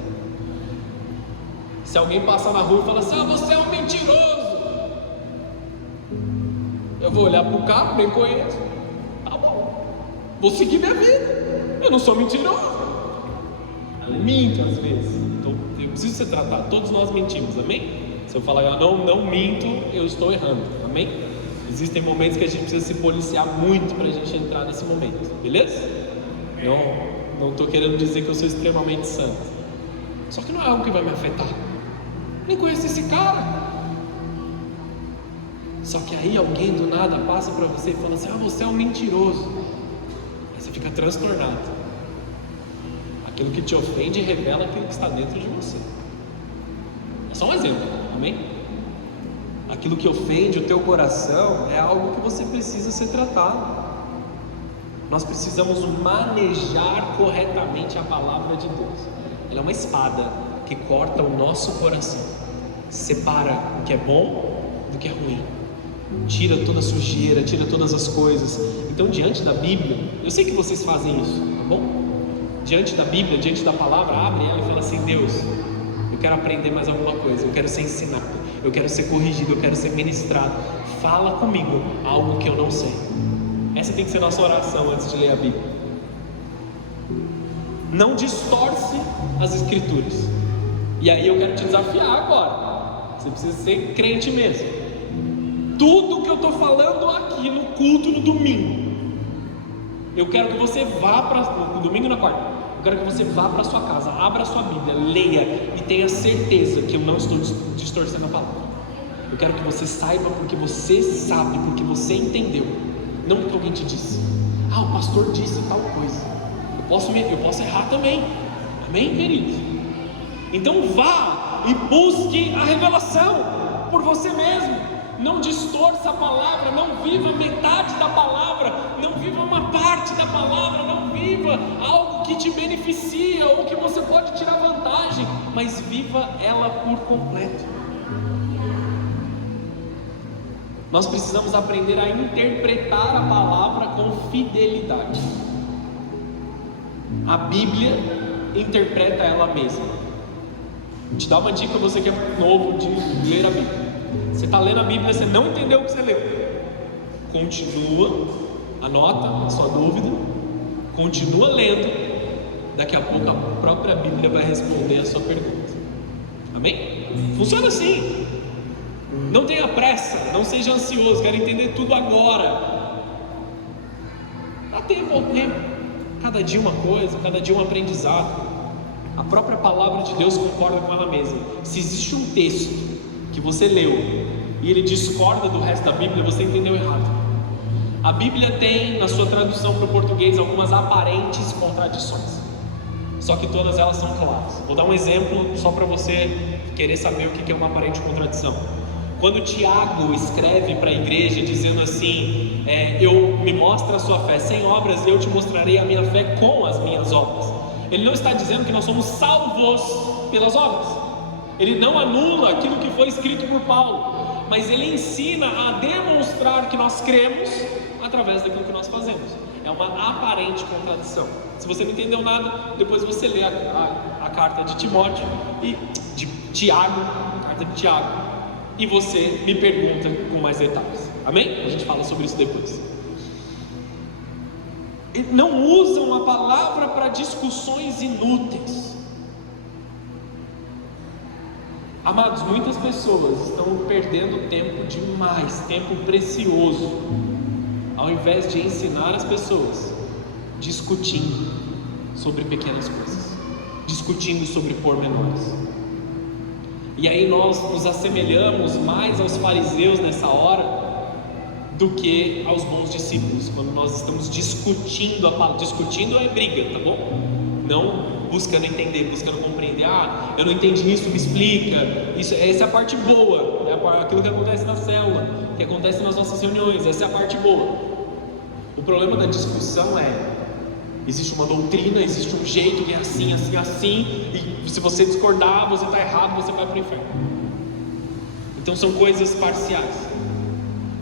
Se alguém passar na rua e falar assim: você é um mentiroso, eu vou olhar para o carro, nem conheço, tá bom, vou seguir minha vida, eu não sou mentiroso. Eu minto às vezes, então eu preciso ser tratado. Todos nós mentimos, amém? Se eu falar eu não minto, eu estou errando, amém? Existem momentos que a gente precisa se policiar muito para a gente entrar nesse momento, beleza? Não estou querendo dizer que eu sou extremamente santo, só que não é algo que vai me afetar. Nem conheço esse cara. Só que aí alguém do nada passa para você e fala assim: você é um mentiroso. Aí você fica transtornado. Aquilo que te ofende revela aquilo que está dentro de você. É só um exemplo, amém? Aquilo que ofende o teu coração é algo que você precisa ser tratado. Nós precisamos manejar corretamente a palavra de Deus. Ela é uma espada que corta o nosso coração, separa o que é bom do que é ruim, tira toda a sujeira, tira todas as coisas. Então, diante da Bíblia, eu sei que vocês fazem isso, tá bom? Diante da Bíblia, diante da palavra, abre ela e fala assim: Deus, eu quero aprender mais alguma coisa, eu quero ser ensinado, eu quero ser corrigido, eu quero ser ministrado. Fala comigo algo que eu não sei. Essa tem que ser a nossa oração antes de ler a Bíblia. Não distorce as Escrituras. E aí eu quero te desafiar agora. Você precisa ser crente mesmo. tudo que eu estou falando aqui no culto no domingo, eu quero que você vá para no domingo e na quarta, eu quero que você vá para sua casa, abra a sua Bíblia, leia e tenha certeza que eu não estou distorcendo a palavra. Eu quero que você saiba porque você sabe, porque você entendeu, não porque alguém te disse. Ah, o pastor disse tal coisa. Eu posso errar também. Amém, queridos? Então vá e busque a revelação por você mesmo. Não distorça a palavra, não viva metade da palavra, não viva uma parte da palavra, não viva algo que te beneficia ou que você pode tirar vantagem, mas viva ela por completo. Nós precisamos aprender a interpretar a palavra com fidelidade. A Bíblia interpreta ela mesma. Vou te dar uma dica, você que é novo de ler a Bíblia. Você está lendo a Bíblia, você não entendeu o que você leu. Continua, anota a sua dúvida, continua lendo. Daqui a pouco a própria Bíblia vai responder a sua pergunta. Amém? Funciona assim. Não tenha pressa, não seja ansioso, quero entender tudo agora. Dá tempo ao tempo. Cada dia uma coisa, cada dia um aprendizado. A própria palavra de Deus concorda com ela mesma. Se existe um texto que você leu e ele discorda do resto da Bíblia, você entendeu errado. A Bíblia tem na sua tradução para o português algumas aparentes contradições, só que todas elas são claras. Vou dar um exemplo só para você querer saber o que é uma aparente contradição. Quando Tiago escreve para a igreja dizendo assim, eu me mostra a sua fé sem obras e eu te mostrarei a minha fé com as minhas obras. Ele não está dizendo que nós somos salvos pelas obras. Ele não anula aquilo que foi escrito por Paulo, mas ele ensina a demonstrar que nós cremos através daquilo que nós fazemos. É uma aparente contradição. Se você não entendeu nada, depois você lê a carta de Timóteo e de Tiago, a carta de Tiago, e você me pergunta com mais detalhes. Amém? A gente fala sobre isso depois. Não usam a palavra para discussões inúteis. Amados, muitas pessoas estão perdendo tempo demais, tempo precioso, ao invés de ensinar as pessoas, discutindo sobre pequenas coisas, discutindo sobre pormenores. E aí nós nos assemelhamos mais aos fariseus nessa hora do que aos bons discípulos, quando nós estamos discutindo a palavra. Discutindo é briga, tá bom? Não buscando entender, buscando compreender. Ah, eu não entendi isso, me explica. Essa é a parte boa, é aquilo que acontece na célula, que acontece nas nossas reuniões. Essa é a parte boa. O problema da discussão existe uma doutrina, existe um jeito que é assim, assim, assim, e se você discordar, você está errado, você vai para o inferno. Então são coisas parciais.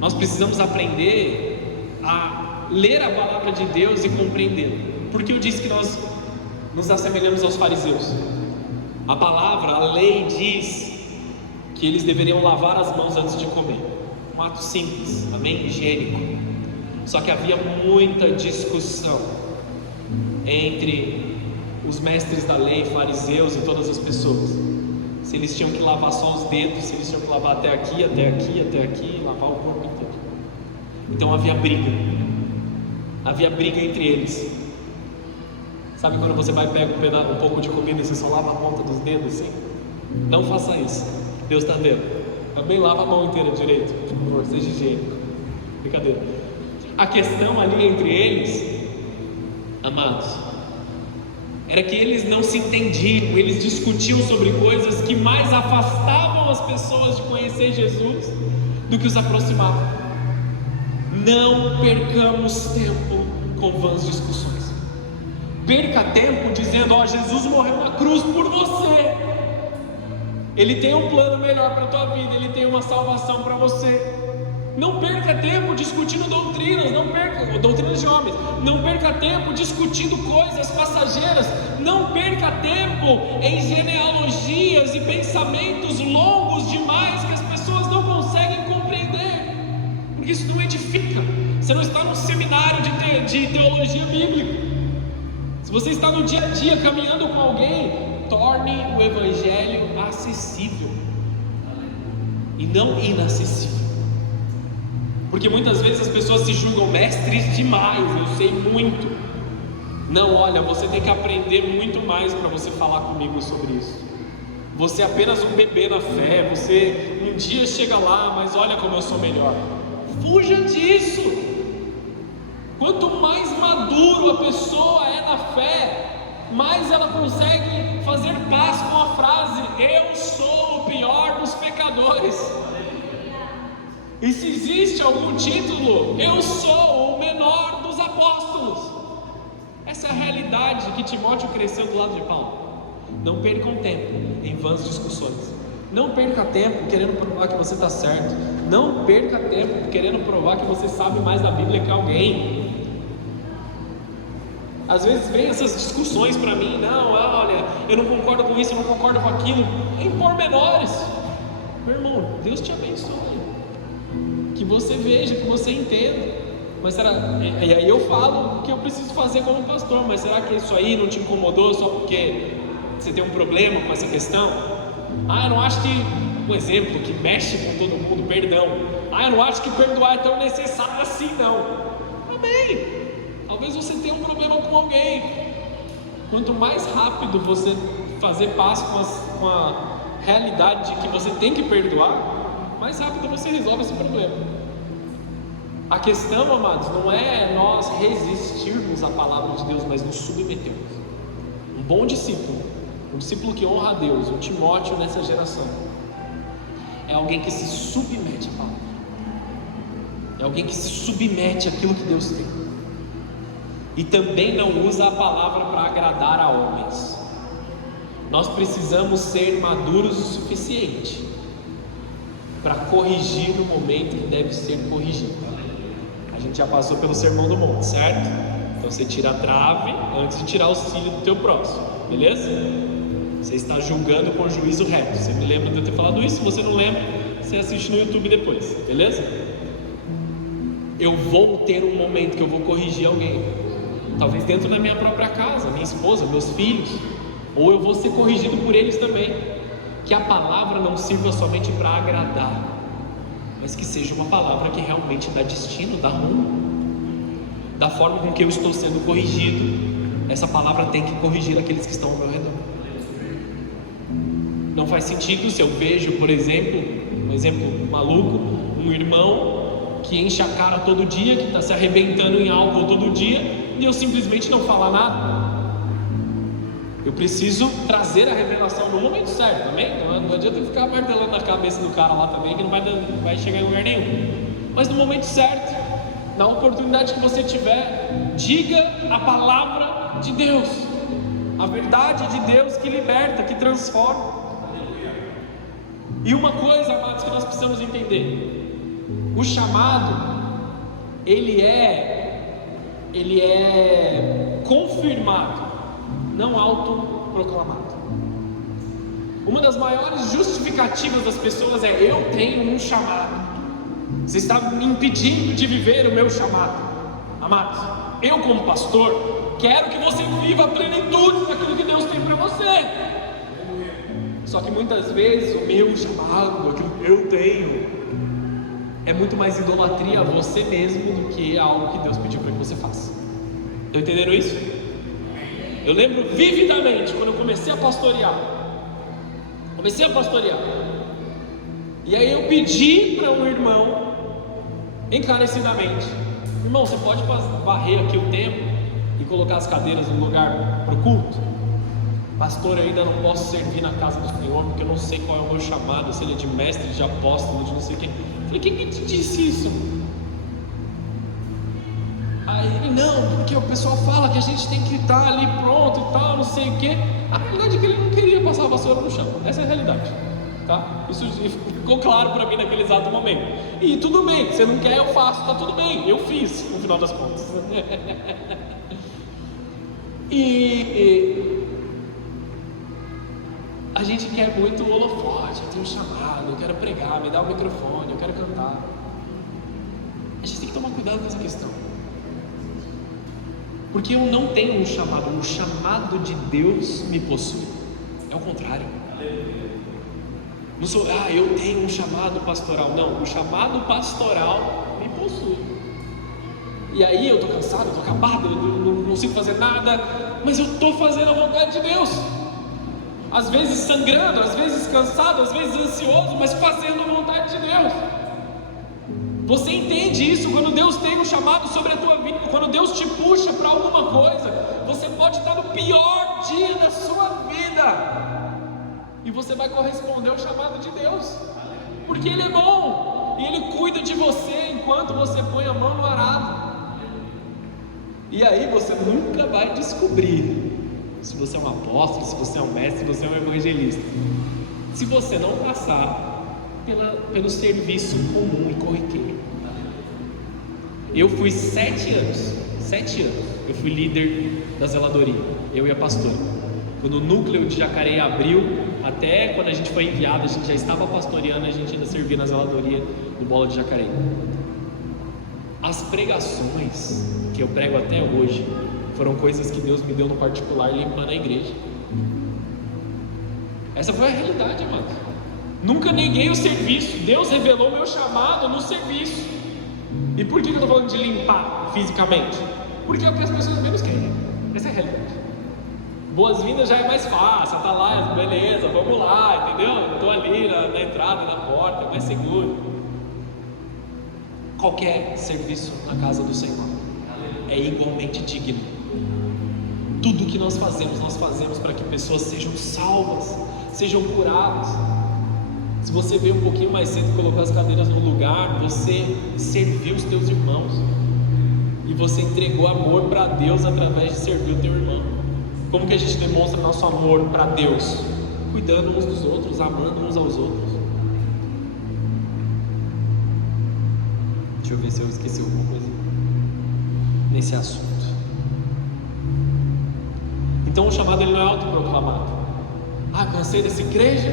Nós precisamos aprender a ler a palavra de Deus e compreendê-la. Porque eu disse que nós nos assemelhamos aos fariseus. A palavra, a lei diz que eles deveriam lavar as mãos antes de comer. Um ato simples, amém? Higiênico. Só que havia muita discussão entre os mestres da lei, fariseus e todas as pessoas. Se eles tinham que lavar só os dedos, se eles tinham que lavar até aqui, até aqui, até aqui, lavar o corpo inteiro. Então havia briga. Havia briga entre eles. Sabe quando você vai pegar um pouco de comida e você só lava a ponta dos dedos assim? Não faça isso. Deus está vendo. Também lava a mão inteira direito, por favor, seja higiênico. Brincadeira. A questão ali entre eles, amados, era que eles não se entendiam, eles discutiam sobre coisas que mais afastavam as pessoas de conhecer Jesus do que os aproximavam. Não percamos tempo com vãs discussões. Perca tempo dizendo, Jesus morreu na cruz por você. Ele tem um plano melhor para a tua vida, Ele tem uma salvação para você. Não perca tempo discutindo doutrinas, doutrinas de homens. Não perca tempo discutindo coisas passageiras. Não perca tempo em genealogias e pensamentos longos demais que as pessoas não conseguem compreender, porque isso não edifica. Você não está num seminário de teologia bíblica. Se você está no dia a dia caminhando com alguém, torne o Evangelho acessível e não inacessível. Porque muitas vezes as pessoas se julgam mestres demais, eu sei muito. Não, olha, você tem que aprender muito mais para você falar comigo sobre isso. Você é apenas um bebê na fé, você um dia chega lá, mas olha como eu sou melhor. Fuja disso. Quanto mais maduro a pessoa é na fé, mais ela consegue fazer paz com a frase: eu sou o pior dos pecadores. E se existe algum título, eu sou o menor dos apóstolos. Essa é a realidade que Timóteo cresceu do lado de Paulo. Não percam tempo em vãs discussões. Não perca tempo querendo provar que você está certo. Não perca tempo querendo provar que você sabe mais da Bíblia que alguém. Às vezes vem essas discussões para mim: não, olha, eu não concordo com isso, eu não concordo com aquilo, em pormenores. Meu irmão, Deus te abençoe, que você veja, que você entenda. Mas será, e aí eu falo o que eu preciso fazer como pastor, mas será que isso aí não te incomodou só porque você tem um problema com essa questão? Eu não acho que, um exemplo que mexe com todo mundo, perdão. Eu não acho que perdoar é tão necessário assim, não. Amém. Talvez você tenha um problema com alguém. Quanto mais rápido você fazer paz com a realidade de que você tem que perdoar, mais rápido você resolve esse problema. A questão, amados, não é nós resistirmos à palavra de Deus, mas nos submetermos. Um bom discípulo, um discípulo que honra a Deus, um Timóteo nessa geração, é alguém que se submete à palavra. É alguém que se submete àquilo que Deus tem. E também não usa a palavra para agradar a homens. Nós precisamos ser maduros o suficiente para corrigir no momento que deve ser corrigido. A gente já passou pelo Sermão do Monte, certo? Então você tira a trave antes de tirar o cílio do teu próximo, beleza? Você está julgando com juízo reto. Você me lembra de eu ter falado isso? Se você não lembra, você assiste no YouTube depois, beleza? Eu vou ter um momento que eu vou corrigir alguém, talvez dentro da minha própria casa, minha esposa, meus filhos, ou eu vou ser corrigido por eles também. Que a palavra não sirva somente para agradar, mas que seja uma palavra que realmente dá destino, dá rumo. Da forma com que eu estou sendo corrigido, essa palavra tem que corrigir aqueles que estão ao meu redor. Não faz sentido se eu vejo, por exemplo, um exemplo maluco, um irmão que enche a cara todo dia, que está se arrebentando em álcool todo dia, e eu simplesmente não falar nada. Eu preciso trazer a revelação no momento certo, amém? Não adianta ficar martelando na cabeça do cara lá também, que não vai chegar em lugar nenhum. Mas no momento certo, na oportunidade que você tiver, diga a palavra de Deus, a verdade de Deus que liberta, que transforma. E uma coisa, amados, que nós precisamos entender: o chamado, ele é confirmado, não autoproclamado. Uma das maiores justificativas das pessoas é: eu tenho um chamado. Você está me impedindo de viver o meu chamado. Amados, eu como pastor quero que você viva a plenitude daquilo que Deus tem para você. Só que muitas vezes o meu chamado, aquilo que eu tenho, é muito mais idolatria a você mesmo do que algo que Deus pediu para que você faça. Estão entendendo isso? Eu lembro vividamente quando eu comecei a pastorear. E aí eu pedi para um irmão, encarecidamente: irmão, você pode varrer aqui o templo e colocar as cadeiras no lugar para o culto? Pastor, eu ainda não posso servir na casa do Senhor, porque eu não sei qual é o meu chamado, se ele é de mestre, de apóstolo, de não sei o quê. Eu falei: quem que te disse isso? Aí ele: não, porque o pessoal fala que a gente tem que estar ali pronto e tal, não sei o quê. A realidade é que ele não queria passar a vassoura no chão. Essa é a realidade, tá? Isso ficou claro para mim naquele exato momento. E tudo bem, você não quer, eu faço, tá tudo bem, eu fiz, no final das contas. E a gente quer muito o holofote: eu tenho um chamado, eu quero pregar, me dá o microfone, eu quero cantar. A gente tem que tomar cuidado com essa questão, porque eu não tenho um chamado, o chamado de Deus me possui. É o contrário. Não sou, eu tenho um chamado pastoral. Não, o chamado pastoral me possui. E aí eu estou cansado, eu estou acabado, eu não consigo fazer nada, mas eu estou fazendo a vontade de Deus. Às vezes sangrando, às vezes cansado, às vezes ansioso, mas fazendo a vontade de Deus. Você entende isso quando Deus tem um chamado sobre a tua vida, quando Deus te puxa para alguma coisa. Você pode estar no pior dia da sua vida e você vai corresponder ao chamado de Deus, porque Ele é bom e Ele cuida de você enquanto você põe a mão no arado. E aí você nunca vai descobrir se você é um apóstolo, se você é um mestre, se você é um evangelista, se você não passar pelo serviço comum e corriqueiro. Eu fui 7 anos, eu fui líder da zeladoria, eu e a pastora. Quando o núcleo de Jacareí abriu, até quando a gente foi enviado, a gente já estava pastoreando, a gente ainda servia na zeladoria do Bola de Jacareí. As pregações que eu prego até hoje foram coisas que Deus me deu no particular, limpando a igreja. Essa foi a realidade, amados. Nunca neguei o serviço. Deus revelou meu chamado no serviço. E por que eu estou falando de limpar fisicamente? Porque é o que as pessoas menos querem. Essa é a realidade. Boas-vindas já é mais fácil, tá lá, beleza, vamos lá, entendeu? Estou ali na entrada, na porta, é mais seguro. Qualquer serviço na casa do Senhor é igualmente digno. Tudo que nós fazemos para que pessoas sejam salvas, sejam curadas. Se você veio um pouquinho mais cedo e colocou as cadeiras no lugar, você serviu os teus irmãos e você entregou amor para Deus através de servir o teu irmão. Como que a gente demonstra nosso amor para Deus? Cuidando uns dos outros, amando uns aos outros. Deixa eu ver se eu esqueci alguma coisa nesse assunto. Então o chamado ele não é autoproclamado. Cansei dessa igreja,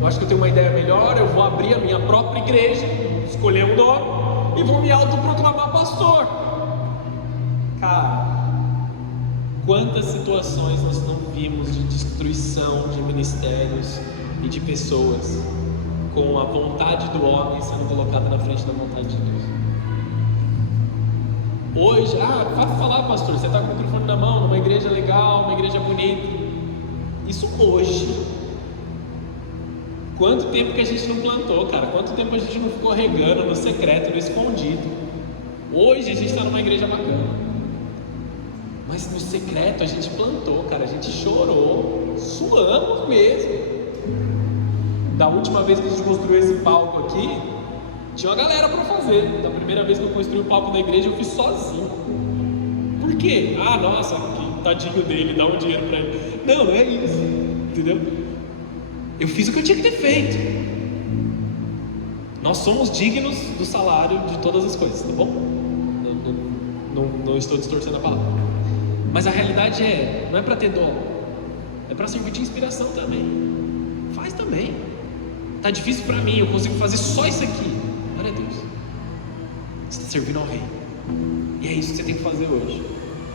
eu acho que eu tenho uma ideia melhor, eu vou abrir a minha própria igreja, escolher um nome e vou me autoproclamar pastor. Cara, quantas situações nós não vimos de destruição de ministérios e de pessoas com a vontade do homem sendo colocada na frente da vontade de Deus. Hoje, vai falar, pastor, você está com o microfone na mão, numa igreja legal, uma igreja bonita. Isso hoje. Quanto tempo que a gente não plantou, cara? Quanto tempo a gente não ficou regando no secreto, no escondido? Hoje a gente está numa igreja bacana, mas no secreto a gente plantou, cara. A gente chorou, suamos mesmo. Da última vez que a gente construiu esse palco aqui, tinha uma galera para fazer. Da primeira vez que eu construí o palco da igreja, eu fiz sozinho. Por quê? Nossa, que tadinho dele, dá um dinheiro para ele. Não é isso, entendeu? Eu fiz o que eu tinha que ter feito. Nós somos dignos do salário de todas as coisas, tá bom? Não estou distorcendo a palavra. Mas a realidade não é para ter dó, é para servir de inspiração também. Faz também. Tá difícil para mim, eu consigo fazer só isso aqui. Glória a Deus. Você está servindo ao Rei. E é isso que você tem que fazer hoje.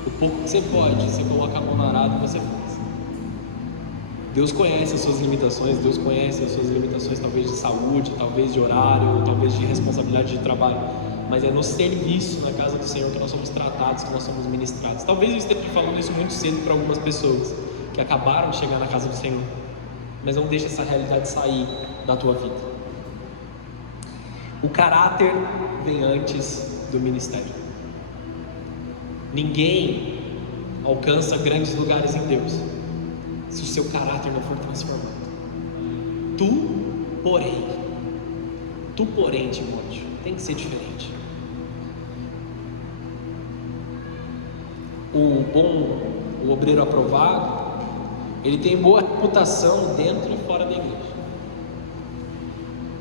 O pouco que você pode, você coloca a mão na arada e você faz. Deus conhece as suas limitações, Deus conhece as suas limitações, talvez de saúde, talvez de horário, talvez de responsabilidade de trabalho, mas é no serviço na casa do Senhor que nós somos tratados, que nós somos ministrados. Talvez eu esteja falando isso muito cedo para algumas pessoas que acabaram de chegar na casa do Senhor, mas não deixa essa realidade sair da tua vida. O caráter vem antes do ministério. Ninguém alcança grandes lugares em Deus se o seu caráter não for transformado. Tu, porém, Timóteo, tem que ser diferente. O obreiro aprovado, ele tem boa reputação dentro e fora da igreja.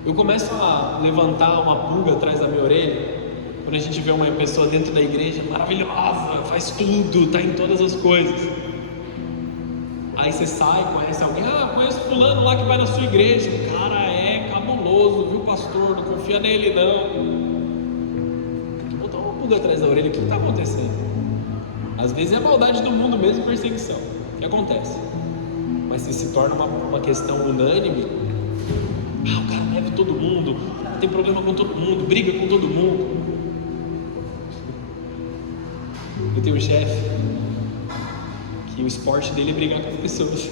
Eu começo a levantar uma pulga atrás da minha orelha quando a gente vê uma pessoa dentro da igreja maravilhosa, faz tudo, está em todas as coisas. Aí você sai, conhece alguém, conheço fulano lá que vai na sua igreja, o cara é cabuloso, viu pastor, não confia nele não. Tem que botar uma pulga atrás da orelha, o que está acontecendo? Às vezes é a maldade do mundo mesmo, perseguição, o que acontece? Mas se torna uma questão unânime, o cara leva todo mundo, tem problema com todo mundo, briga com todo mundo. Eu tenho um chefe que o esporte dele é brigar com as pessoas.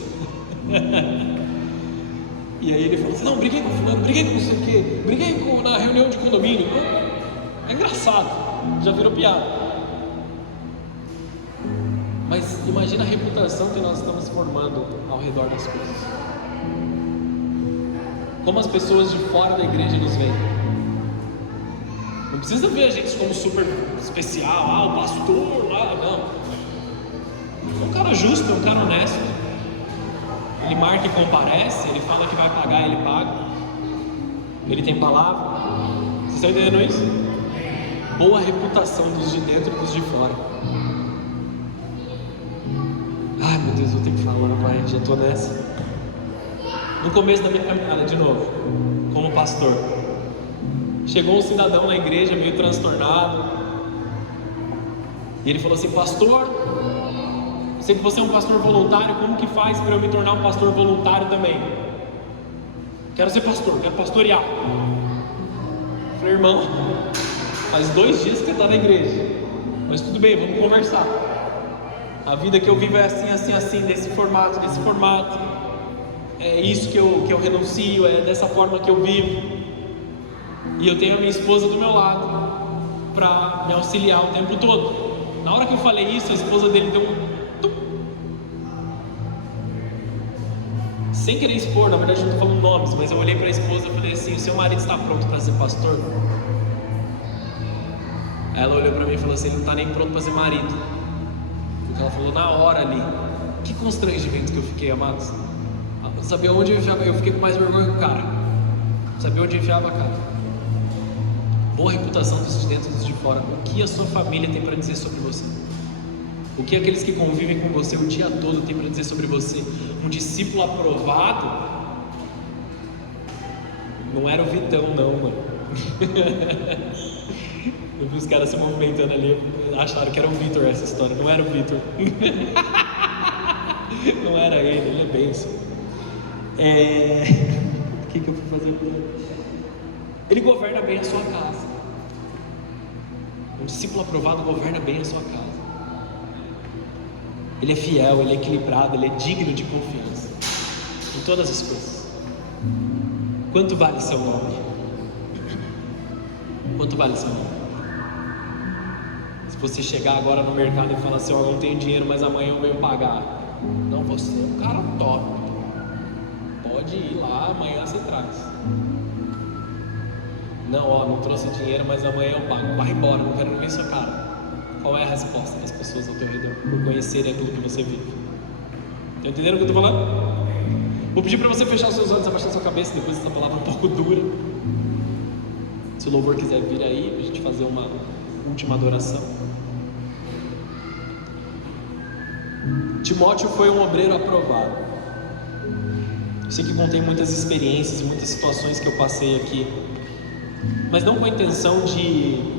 E aí ele falou assim: não, briguei com fulano, briguei com não sei o quê, briguei na reunião de condomínio. É engraçado, já virou piada. Mas imagina a reputação que nós estamos formando ao redor das coisas. Como as pessoas de fora da igreja nos veem. Não precisa ver a gente como super especial, o pastor, não. É um cara justo, é um cara honesto. Ele marca e comparece, ele fala que vai pagar, ele paga. Ele tem palavra. Vocês estão entendendo isso? Boa reputação dos de dentro e dos de fora. Ai meu Deus, eu tenho que falar, vai, já estou nessa. No começo da minha caminhada, de novo, como pastor, chegou um cidadão na igreja meio transtornado. E ele falou assim: pastor, sei que você é um pastor voluntário, como que faz para eu me tornar um pastor voluntário também? Quero ser pastor, quero pastorear. Eu falei: irmão, faz 2 dias que você está na igreja, mas tudo bem, vamos conversar. A vida que eu vivo é assim, nesse formato. É isso que eu renuncio, é dessa forma que eu vivo. E eu tenho a minha esposa do meu lado para me auxiliar o tempo todo. Na hora que eu falei isso, a esposa dele deu um... Sem querer expor, na verdade eu não estou falando nomes, mas eu olhei para a esposa e falei assim: o seu marido está pronto para ser pastor? Ela olhou para mim e falou assim: ele não está nem pronto para ser marido. Porque ela falou na hora ali. Que constrangimento que eu fiquei, amados. Eu não sabia onde eu enfiava, eu fiquei com mais vergonha que o cara. Não sabia onde eu enfiava a cara. Boa reputação dos de dentro e dos de fora. O que a sua família tem para dizer sobre você? O que aqueles que convivem com você o dia todo têm para dizer sobre você? Um discípulo aprovado não era o Vitão, não, mano. Eu vi os caras se movimentando ali, acharam que era o Vitor essa história. Não era o Vitor. Não era ele é bênção. O que eu fui fazer com ele? Ele governa bem a sua casa. Um discípulo aprovado governa bem a sua casa. Ele é fiel, ele é equilibrado, ele é digno de confiança em todas as coisas. Quanto vale seu nome? Quanto vale seu nome? Se você chegar agora no mercado e falar assim: eu não tenho dinheiro, mas amanhã eu venho pagar. Não, você é um cara top. Pode ir lá, amanhã você traz. Não, não trouxe dinheiro, mas amanhã eu pago. Vai embora, não quero nem ver sua cara. Qual é a resposta das pessoas ao teu redor por conhecerem aquilo que você vive? Estão entendendo o que eu estou falando? Vou pedir para você fechar os seus olhos, abaixar sua cabeça depois dessa palavra um pouco dura. Se o louvor quiser vir aí, para a gente fazer uma última adoração. Timóteo foi um obreiro aprovado. Eu sei que contei muitas experiências e muitas situações que eu passei aqui, mas não com a intenção de